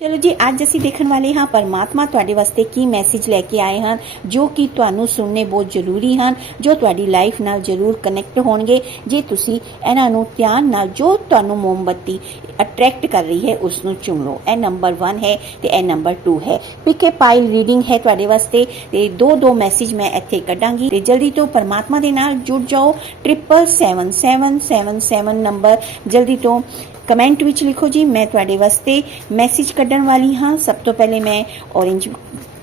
ਚਲੋ ਜੀ, ਅੱਜ ਅਸੀਂ ਦੇਖਣ ਵਾਲੇ ਹਾਂ ਪਰਮਾਤਮਾ ਤੁਹਾਡੇ ਵਾਸਤੇ ਕੀ ਮੈਸੇਜ ਲੈ ਕੇ ਆਏ ਹਨ, ਜੋ ਕਿ ਤੁਹਾਨੂੰ ਸੁਣਨੇ ਬਹੁਤ ਜ਼ਰੂਰੀ ਹਨ, ਜੋ ਤੁਹਾਡੀ ਲਾਈਫ ਨਾਲ ਜ਼ਰੂਰ ਕਨੈਕਟ ਹੋਣਗੇ। ਜੇ ਤੁਸੀਂ ਇਹਨਾਂ ਨੂੰ ਧਿਆਨ ਨਾਲ, ਜੋ ਤੁਹਾਨੂੰ ਮੋਮਬੱਤੀ ਅਟਰੈਕਟ ਕਰ ਰਹੀ ਹੈ ਉਸ ਨੂੰ ਚੁਣ ਲਓ। ਇਹ ਨੰਬਰ 1 ਹੈ ਤੇ ਇਹ ਨੰਬਰ 2 ਹੈ। ਪਿਕੇ ਪਾਈਲ ਰੀਡਿੰਗ ਹੈ ਤੁਹਾਡੇ ਵਾਸਤੇ ਤੇ ਦੋ ਦੋ ਮੈਸੇਜ ਮੈਂ ਇੱਥੇ ਕੱਢਾਂਗੀ ਤੇ ਜਲਦੀ ਤੋਂ ਪਰਮਾਤਮਾ ਦੇ ਨਾਲ ਜੁੜ ਜਾਓ। 77777 ਨੰਬਰ ਜਲਦੀ ਤੋਂ ਕਮੈਂਟ ਵਿੱਚ ਲਿਖੋ ਜੀ ਮੈਂ ਤੁਹਾਡੇ ਵਾਸਤੇ ਮੈਸੇਜ ਕੱਢਣ ਵਾਲੀ ਹਾਂ ਸਭ ਤੋਂ ਪਹਿਲੇ ਮੈਂ orange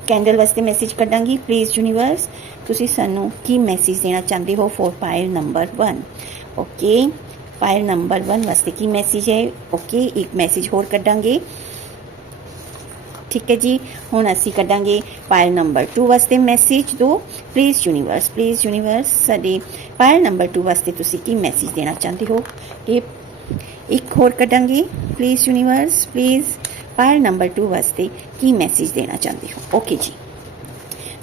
ਕੈਂਡਲ ਵਾਸਤੇ ਮੈਸੇਜ ਕੱਢਾਂਗੀ ਪਲੀਜ਼ ਯੂਨੀਵਰਸ ਤੁਸੀਂ ਸਾਨੂੰ ਕੀ ਮੈਸੇਜ ਦੇਣਾ ਚਾਹੁੰਦੇ ਹੋ for pile number 1 okay pile number 1 ਵਾਸਤੇ ਕੀ ਮੈਸੇਜ ਹੈ ਓਕੇ ਇੱਕ ਮੈਸੇਜ ਹੋਰ ਕੱਢਾਂਗੇ ਠੀਕ ਹੈ ਜੀ ਹੁਣ ਅਸੀਂ ਕੱਢਾਂਗੇ ਪਾਇਲ ਨੰਬਰ 2 ਵਾਸਤੇ ਮੈਸੇਜ ਦੋ ਪਲੀਜ਼ ਯੂਨੀਵਰਸ ਪਲੀਜ਼ ਯੂਨੀਵਰਸ ਸਾਡੇ ਪਾਇਲ ਨੰਬਰ 2 ਵਾਸਤੇ ਤੁਸੀਂ ਕੀ ਮੈਸੇਜ ਦੇਣਾ ਚਾਹੁੰਦੇ ਹੋ ਇਹ ਇੱਕ ਹੋਰ ਕੱਢਾਂਗੇ। Please universe please pile number 2 ਵਾਸਤੇ ਕੀ ਮੈਸੇਜ ਦੇਣਾ ਚਾਹੁੰਦੇ ਹੋ? ਓਕੇ ਜੀ।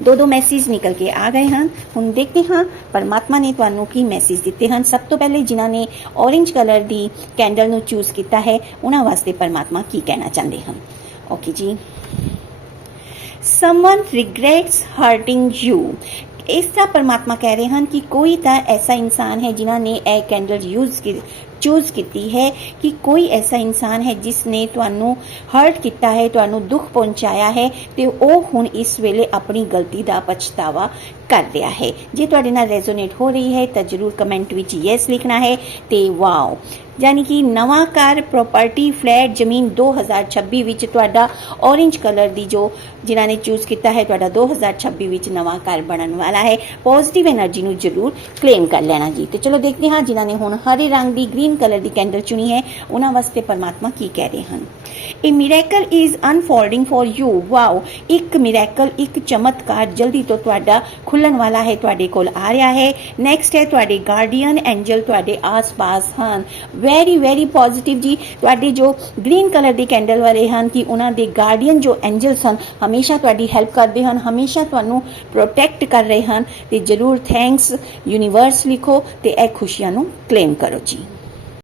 ਦੋ ਦੋ ਮੈਸੇਜ ਨਿਕਲ ਕੇ ਆ ਗਏ ਹਨ। ਹੁਣ ਦੇਖਦੇ ਹਾਂ ਪਰਮਾਤਮਾ ਨੇ ਤੁਹਾਨੂੰ ਕੀ ਮੈਸੇਜ ਦਿੱਤੇ ਹਨ। ਸਭ ਤੋਂ ਪਹਿਲੇ ਜਿਨ੍ਹਾਂ ਨੇ orange ਕਲਰ ਦੀ ਕੈਂਡਲ ਨੂੰ ਚੂਜ਼ ਕੀਤਾ ਹੈ, ਉਹਨਾਂ ਵਾਸਤੇ ਪਰਮਾਤਮਾ ਕੀ ਕਹਿਣਾ ਚਾਹੁੰਦੇ ਹਨ? ਓਕੇ ਜੀ। Someone regrets hurting you. ਇਸ ਤਰ੍ਹਾਂ ਪਰਮਾਤਮਾ ਕਹਿ ਰਹੇ ਹਨ ਕਿ ਕੋਈ ਤਾਂ ਐਸਾ ਇਨਸਾਨ ਹੈ ਜਿਨ੍ਹਾਂ ਨੇ ਇਹ ਕੈਂਡਲ ਯੂਜ਼ ਚੂਜ਼ ਕੀਤੀ ਹੈ ਕਿ ਕੋਈ ਐਸਾ ਇਨਸਾਨ ਹੈ ਜਿਸ ਨੇ ਤੁਹਾਨੂੰ ਹਰਟ ਕੀਤਾ ਹੈ, ਤੁਹਾਨੂੰ ਦੁੱਖ ਪਹੁੰਚਾਇਆ ਹੈ ਤੇ ਉਹ ਹੁਣ ਇਸ ਵੇਲੇ ਆਪਣੀ ਗਲਤੀ ਦਾ ਪਛਤਾਵਾ ਕਰ ਰਿਹਾ ਹੈ। ਜੇ ਤੁਹਾਡੇ ਨਾਲ ਰੈਜ਼ੋਨੇਟ ਹੋ ਰਹੀ ਹੈ ਤਾਂ ਜਰੂਰ ਕਮੈਂਟ ਵਿੱਚ ਯੈਸ ਲਿਖਣਾ ਹੈ ਤੇ ਵਾਓ ਯਾਨੀ ਕਿ ਨਵਾਂ ਘਰ ਪ੍ਰਾਪਰਟੀ ਫਲੈਟ ਜ਼ਮੀਨ 2026 ਵਿੱਚ ਤੁਹਾਡਾ ਔਰੇਂਜ ਕਲਰ ਦੀ ਜੋ ਜਿਨ੍ਹਾਂ ਨੇ ਚੂਜ਼ ਕੀਤਾ ਹੈ, ਤੁਹਾਡਾ 2026 ਵਿੱਚ ਨਵਾਂ ਘਰ ਬਣਨ ਵਾਲਾ ਹੈ। ਪੋਜ਼ਿਟਿਵ એનર્ਜੀ ਨੂੰ ਜ਼ਰੂਰ ਕਲੇਮ ਕਰ ਲੈਣਾ ਜੀ। ਤੇ ਚਲੋ ਦੇਖਦੇ ਹਾਂ ਜਿਨ੍ਹਾਂ ਨੇ ਹੁਣ ਹਰੇ ਰੰਗ ਦੀ ਗ੍ਰੀਨ ਕਲਰ ਦੀ ਕੈਂਡਲ ਚੁਣੀ ਹੈ, ਉਹਨਾਂ ਵਾਸਤੇ ਪਰਮਾਤਮਾ ਕੀ ਕਹਿ ਰਹੇ ਹਨ? A miracle is unfolding for you. Wow ਇੱਕ ਮਿਰੈਕਲ ਇੱਕ ਚਮਤਕਾਰ ਜਲਦੀ ਤੋਂ ਤੁਹਾਡਾ ਖੁੱਲਣ ਵਾਲਾ ਹੈ, ਤੁਹਾਡੇ ਕੋਲ ਆ ਰਿਹਾ ਹੈ। ਨੈਕਸਟ ਹੈ ਤੁਹਾਡੇ ਗਾਰਡੀਅਨ ਐਂਜਲ ਤੁਹਾਡੇ ਆਸ-ਪਾਸ ਹਨ। ਵੈਰੀ ਵੈਰੀ ਪੋਜ਼ਿਟਿਵ ਜੀ। ਤੁਹਾਡੇ ਜੋ ਗ੍ਰੀਨ ਕਲਰ ਦੀ ਕੈਂਡਲ ਵਾਲੇ ਹਨ, ਕਿ ਉਹਨਾਂ ਦੇ ਗਾਰਡੀਅਨ ਜੋ ਐਂਜਲਸ ਹਨ, ਹਮੇਸ਼ਾ ਤੁਹਾਡੀ ਹੈਲਪ ਕਰਦੇ ਹਨ, ਹਮੇਸ਼ਾ ਤੁਹਾਨੂੰ ਪ੍ਰੋਟੈਕਟ ਕਰ ਰਹੇ ਹਨ। ਤੇ ਜਰੂਰ ਥੈਂਕਸ ਯੂਨੀਵਰਸ ਲਿਖੋ ਤੇ ਇਹ ਖੁਸ਼ੀਆਂ ਨੂੰ ਕਲੇਮ ਕਰੋ ਜੀ।